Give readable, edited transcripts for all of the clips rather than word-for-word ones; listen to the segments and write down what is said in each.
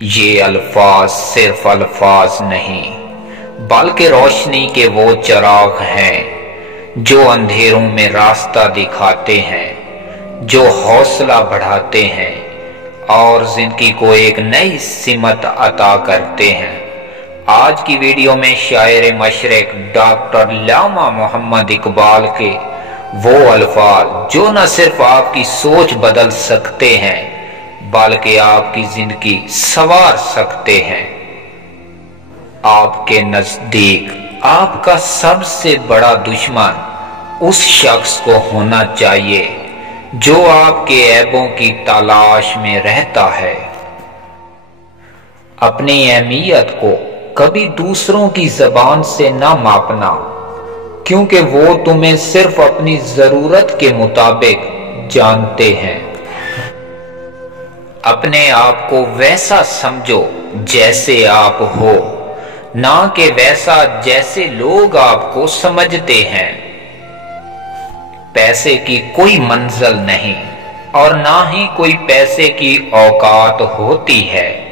یہ الفاظ صرف الفاظ نہیں بلکہ روشنی کے وہ چراغ ہیں جو اندھیروں میں راستہ دکھاتے ہیں، جو حوصلہ بڑھاتے ہیں اور زندگی کو ایک نئی سمت عطا کرتے ہیں۔ آج کی ویڈیو میں شاعر مشرق ڈاکٹر علامہ محمد اقبال کے وہ الفاظ جو نہ صرف آپ کی سوچ بدل سکتے ہیں بلکہ آپ کی زندگی سنوار سکتے ہیں۔ آپ کے نزدیک آپ کا سب سے بڑا دشمن اس شخص کو ہونا چاہیے جو آپ کے عیبوں کی تلاش میں رہتا ہے۔ اپنی اہمیت کو کبھی دوسروں کی زبان سے نہ ماپنا، کیونکہ وہ تمہیں صرف اپنی ضرورت کے مطابق جانتے ہیں۔ اپنے آپ کو ویسا سمجھو جیسے آپ ہو، نہ کہ ویسا جیسے لوگ آپ کو سمجھتے ہیں۔ پیسے کی کوئی منزل نہیں اور نہ ہی کوئی پیسے کی اوقات ہوتی ہے۔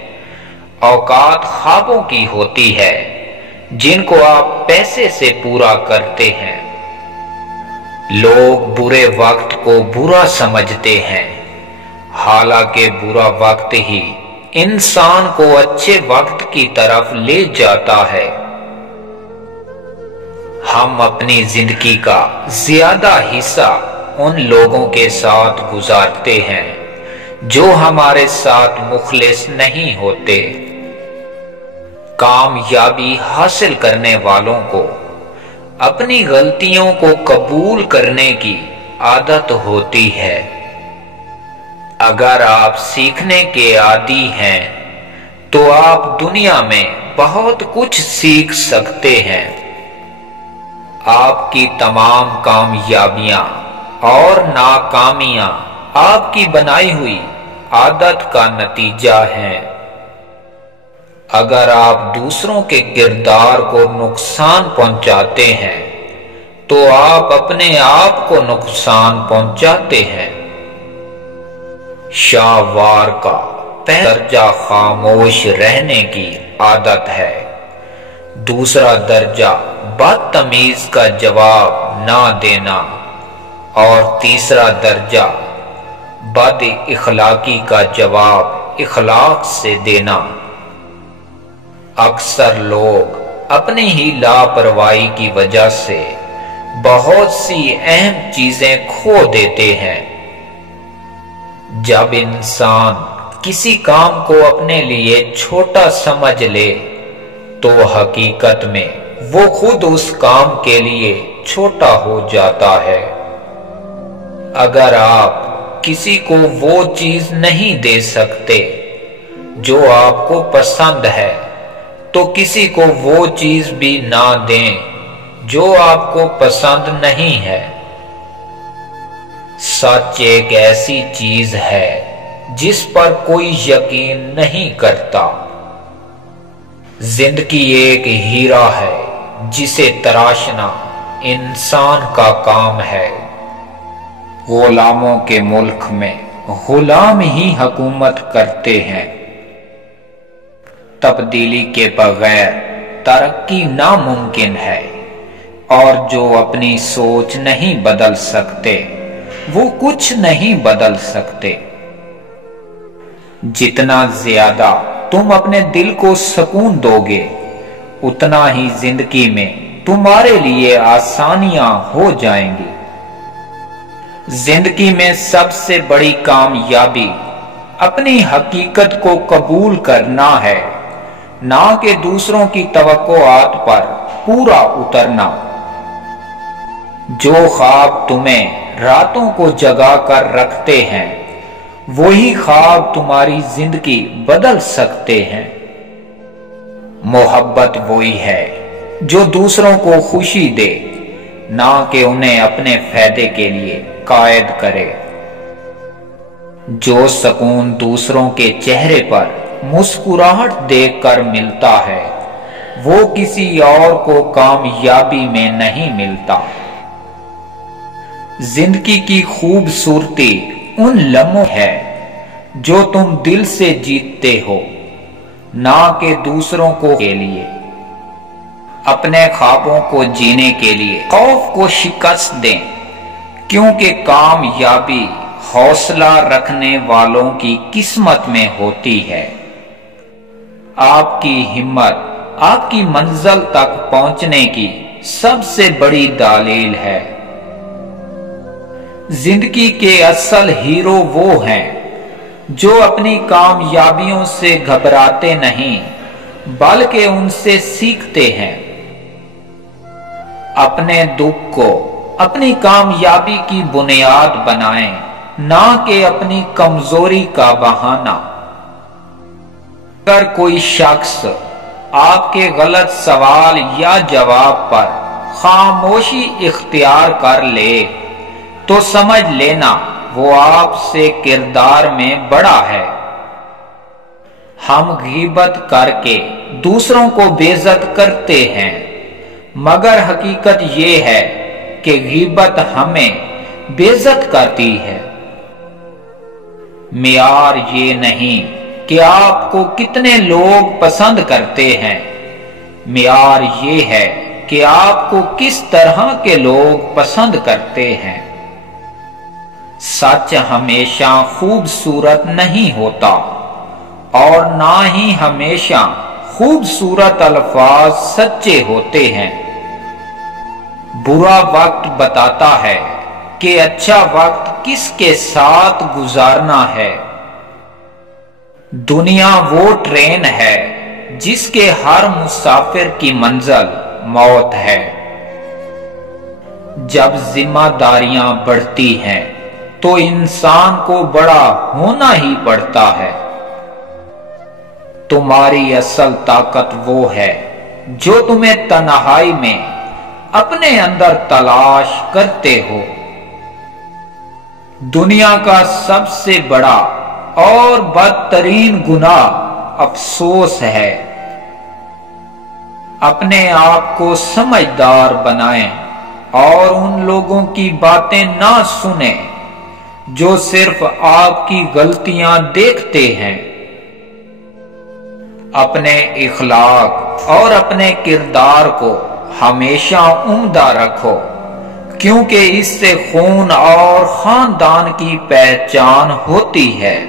اوقات خوابوں کی ہوتی ہے جن کو آپ پیسے سے پورا کرتے ہیں۔ لوگ برے وقت کو برا سمجھتے ہیں، حالانکہ برا وقت ہی انسان کو اچھے وقت کی طرف لے جاتا ہے۔ ہم اپنی زندگی کا زیادہ حصہ ان لوگوں کے ساتھ گزارتے ہیں جو ہمارے ساتھ مخلص نہیں ہوتے۔ کامیابی حاصل کرنے والوں کو اپنی غلطیوں کو قبول کرنے کی عادت ہوتی ہے۔ اگر آپ سیکھنے کے عادی ہیں تو آپ دنیا میں بہت کچھ سیکھ سکتے ہیں۔ آپ کی تمام کامیابیاں اور ناکامیاں آپ کی بنائی ہوئی عادت کا نتیجہ ہیں۔ اگر آپ دوسروں کے کردار کو نقصان پہنچاتے ہیں تو آپ اپنے آپ کو نقصان پہنچاتے ہیں۔ شاہوار کا پہلا درجہ خاموش رہنے کی عادت ہے، دوسرا درجہ بدتمیز کا جواب نہ دینا اور تیسرا درجہ بد اخلاقی کا جواب اخلاق سے دینا۔ اکثر لوگ اپنی ہی لاپرواہی کی وجہ سے بہت سی اہم چیزیں کھو دیتے ہیں۔ جب انسان کسی کام کو اپنے لیے چھوٹا سمجھ لے تو حقیقت میں وہ خود اس کام کے لیے چھوٹا ہو جاتا ہے۔ اگر آپ کسی کو وہ چیز نہیں دے سکتے جو آپ کو پسند ہے تو کسی کو وہ چیز بھی نہ دیں جو آپ کو پسند نہیں ہے۔ سچ ایک ایسی چیز ہے جس پر کوئی یقین نہیں کرتا۔ زندگی ایک ہیرا ہے جسے تراشنا انسان کا کام ہے۔ غلاموں کے ملک میں غلام ہی حکومت کرتے ہیں۔ تبدیلی کے بغیر ترقی ناممکن ہے اور جو اپنی سوچ نہیں بدل سکتے وہ کچھ نہیں بدل سکتے۔ جتنا زیادہ تم اپنے دل کو سکون دو گے اتنا ہی زندگی میں تمہارے لیے آسانیاں ہو جائیں گی۔ زندگی میں سب سے بڑی کامیابی اپنی حقیقت کو قبول کرنا ہے، نہ کہ دوسروں کی توقعات پر پورا اترنا۔ جو خواب تمہیں راتوں کو جگا کر رکھتے ہیں وہی خواب تمہاری زندگی بدل سکتے ہیں۔ محبت وہی ہے جو دوسروں کو خوشی دے، نہ کہ انہیں اپنے فائدے کے لیے قائد کرے۔ جو سکون دوسروں کے چہرے پر مسکراہٹ دیکھ کر ملتا ہے وہ کسی اور کو کامیابی میں نہیں ملتا۔ زندگی کی خوبصورتی ان لمحوں ہے جو تم دل سے جیتتے ہو نہ کہ دوسروں کو کے لیے۔ اپنے خوابوں کو جینے کے لیے خوف کو شکست دیں، کیونکہ کامیابی حوصلہ رکھنے والوں کی قسمت میں ہوتی ہے۔ آپ کی ہمت آپ کی منزل تک پہنچنے کی سب سے بڑی دلیل ہے۔ زندگی کے اصل ہیرو وہ ہیں جو اپنی کامیابیوں سے گھبراتے نہیں بلکہ ان سے سیکھتے ہیں۔ اپنے دکھ کو اپنی کامیابی کی بنیاد بنائیں، نہ کہ اپنی کمزوری کا بہانہ۔ اگر کوئی شخص آپ کے غلط سوال یا جواب پر خاموشی اختیار کر لے تو سمجھ لینا وہ آپ سے کردار میں بڑا ہے۔ ہم غیبت کر کے دوسروں کو بے عزت کرتے ہیں، مگر حقیقت یہ ہے کہ غیبت ہمیں بے عزت کرتی ہے۔ معیار یہ نہیں کہ آپ کو کتنے لوگ پسند کرتے ہیں، معیار یہ ہے کہ آپ کو کس طرح کے لوگ پسند کرتے ہیں۔ سچ ہمیشہ خوبصورت نہیں ہوتا اور نہ ہی ہمیشہ خوبصورت الفاظ سچے ہوتے ہیں۔ برا وقت بتاتا ہے کہ اچھا وقت کس کے ساتھ گزارنا ہے۔ دنیا وہ ٹرین ہے جس کے ہر مسافر کی منزل موت ہے۔ جب ذمہ داریاں بڑھتی ہیں تو انسان کو بڑا ہونا ہی پڑتا ہے۔ تمہاری اصل طاقت وہ ہے جو تمہیں تنہائی میں اپنے اندر تلاش کرتے ہو۔ دنیا کا سب سے بڑا اور بدترین گناہ افسوس ہے۔ اپنے آپ کو سمجھدار بنائیں اور ان لوگوں کی باتیں نہ سنیں جو صرف آپ کی غلطیاں دیکھتے ہیں۔ اپنے اخلاق اور اپنے کردار کو ہمیشہ عمدہ رکھو، کیونکہ اس سے خون اور خاندان کی پہچان ہوتی ہے۔